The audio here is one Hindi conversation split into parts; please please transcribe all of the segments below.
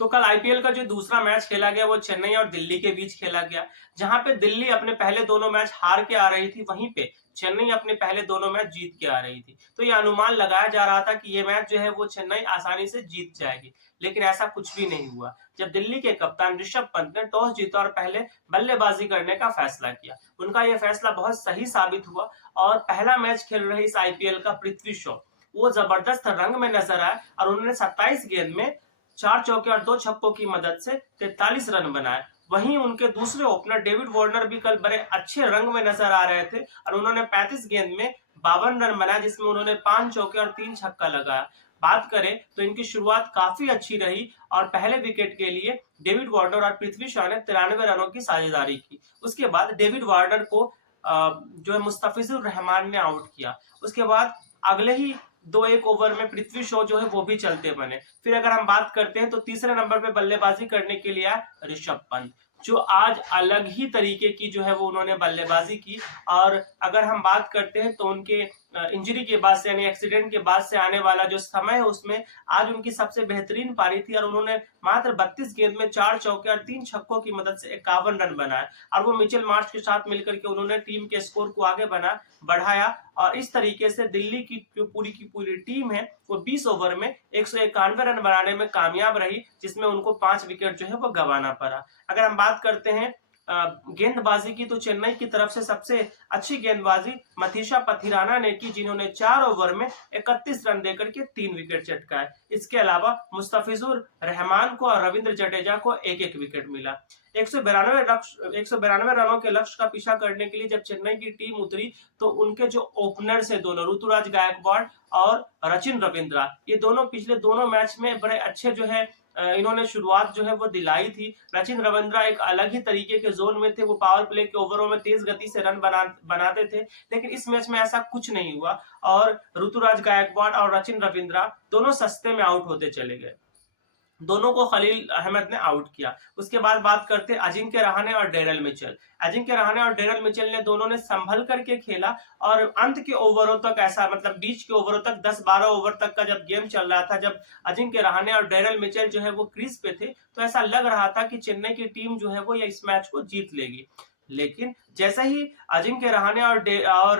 तो कल आईपीएल का जो दूसरा मैच खेला गया वो चेन्नई और दिल्ली के बीच खेला गया, जहां पे दिल्ली अपने पहले दोनों मैच हार के आ रही थी, वहीं पे चेन्नई अपने पहले दोनों मैच जीत के आ रही थी। तो ये अनुमान लगाया जा रहा था कि ये मैच जो है वो चेन्नई आसानी से जीत जाएगी, लेकिन ऐसा कुछ भी नहीं हुआ। जब दिल्ली के कप्तान ऋषभ पंत ने टॉस जीता और पहले बल्लेबाजी करने का फैसला किया, उनका यह फैसला बहुत सही साबित हुआ और पहला मैच खेल रहे इस आईपीएल का पृथ्वी शॉ वो जबरदस्त रंग में नजर आए और उन्होंने 27 गेंद में 4 चौके और 2 छक्कों की मदद से 43 रन बनाए। वहीं उनके दूसरे ओपनर डेविड वार्नर भी कल बड़े अच्छे रंग में नजर आ रहे थे और उन्होंने 35 गेंद में 52 रन बनाए, जिसमें उन्होंने 5 चौके और 3 छक्का लगाया। बात करें तो इनकी शुरुआत काफी अच्छी रही और पहले विकेट के लिए डेविड वार्नर और पृथ्वी शॉ ने 93 रनों की साझेदारी की। उसके बाद डेविड वार्नर को जो है मुस्तफिजुर रहमान ने आउट किया। उसके बाद अगले ही 2-1 ओवर में पृथ्वी शॉ जो है वो भी चलते बने। फिर अगर हम बात करते हैं तो तीसरे नंबर पे बल्लेबाजी करने के लिए आया ऋषभ पंत, जो आज अलग ही तरीके की जो है वो उन्होंने बल्लेबाजी की। और अगर हम बात करते हैं तो उनके इंजरी के बाद से यानी एक्सीडेंट के बाद से आने वाला जो समय है उसमें आज उनकी सबसे बेहतरीन पारी थी और उन्होंने मात्र 32 गेंद में 4 चौके और 3 छक्कों की मदद से 51 रन बनाए और वो मिचेल मार्श के साथ मिलकर के उन्होंने टीम के स्कोर को आगे बढ़ाया और इस तरीके से दिल्ली की जो की पूरी टीम है वो 20 ओवर में 191 रन बनाने में कामयाब रही, जिसमें उनको 5 विकेट जो है वो गंवाना पड़ा। अगर हम बात करते हैं गेंदबाजी की तो चेन्नई की तरफ से सबसे अच्छी गेंदबाजी मथीशा पथिराना ने की, जिन्होंने 4 ओवर में 31 रन देकर के 3 विकेट चटकाए। इसके अलावा मुस्तफिजुर रहमान को और रविंद्र जडेजा को एक एक विकेट मिला। 192 रनों के लक्ष्य का पीछा करने के लिए जब चेन्नई की टीम उतरी तो उनके जो ओपनर से दोनों ऋतुराज गायकवाड़ और रचिन रविंद्रा, ये दोनों पिछले दोनों मैच में बड़े अच्छे जो है इन्होंने शुरुआत जो है वो दिलाई थी। रचिन रविंद्रा एक अलग ही तरीके के जोन में थे, वो पावर प्ले के ओवरों में तेज गति से रन बनाते थे, लेकिन इस मैच में ऐसा कुछ नहीं हुआ और ऋतुराज गायकवाड़ और रचिन रविंद्रा दोनों सस्ते में आउट होते चले गए। दोनों को खलील अहमद ने आउट किया। उसके बाद बात करते हैं अजिंक्य रहाणे और डेरेल मिचेल। अजिंक्य रहाणे और डेरेल मिचेल ने दोनों ने संभल करके खेला और अंत के ओवरों तक ऐसा मतलब बीच के ओवरों तक 10-12 ओवर तक का जब गेम चल रहा था, जब अजिंक्य रहाणे और डेरेल मिचेल जो है वो क्रीज पे थे, तो ऐसा लग रहा था कि चेन्नई की टीम जो है वो इस मैच को जीत लेगी। लेकिन जैसे ही अजिंक्य रहाणे और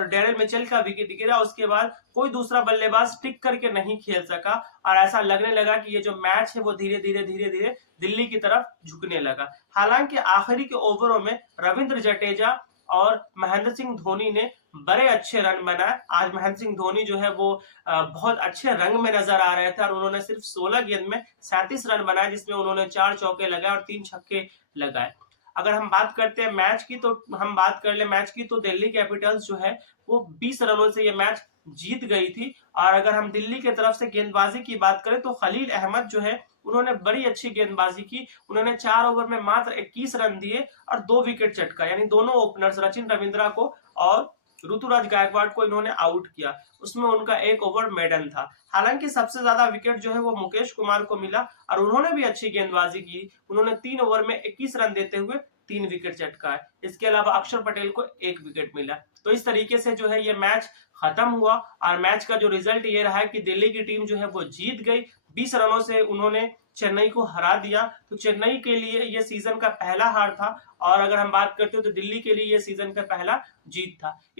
डेरेल मिचेल का विकेट गिरा, उसके बाद कोई दूसरा बल्लेबाज टिक करके नहीं खेल सका और ऐसा लगने लगा कि ये जो मैच है वो धीरे धीरे दिल्ली की तरफ झुकने लगा। हालांकि आखिरी के ओवरों में रविंद्र जडेजा और महेंद्र सिंह धोनी ने बड़े अच्छे रन बनाए। आज महेंद्र सिंह धोनी जो है वो बहुत अच्छे रंग में नजर आ रहे थे और उन्होंने सिर्फ 16 गेंद में 37 रन बनाए, जिसमें उन्होंने 4 चौके लगाए और 3 छक्के लगाए। अगर हम बात करते हैं मैच की तो हम बात कर ले मैच की तो दिल्ली कैपिटल्स जो है वो 20 रनों से ये मैच जीत गई थी। और अगर हम दिल्ली की तरफ से गेंदबाजी की बात करें तो खलील अहमद जो है उन्होंने बड़ी अच्छी गेंदबाजी की। उन्होंने 4 ओवर में मात्र 21 रन दिए और 2 विकेट चटका, यानी दोनों ओपनर्स रचिन रविंद्रा को और ऋतुराज गायकवाड़ को इन्होंने आउट किया। उसमें उनका 1 ओवर मेडन था। हालांकि सबसे ज्यादा विकेट जो है वो मुकेश कुमार को मिला और उन्होंने भी अच्छी गेंदबाजी की। उन्होंने 3 ओवर में 21 रन देते हुए 3 विकेट चटकाए। इसके अलावा अक्षर पटेल को 1 विकेट मिला। तो इस तरीके से जो है ये मैच खत्म हुआ और मैच का जो रिजल्ट ये रहा है कि दिल्ली की टीम जो है वो जीत गई। 20 रनों से उन्होंने चेन्नई को हरा दिया। तो चेन्नई के लिए ये सीजन का पहला हार था और अगर हम बात करते हो तो दिल्ली के लिए ये सीजन का पहला जीत था।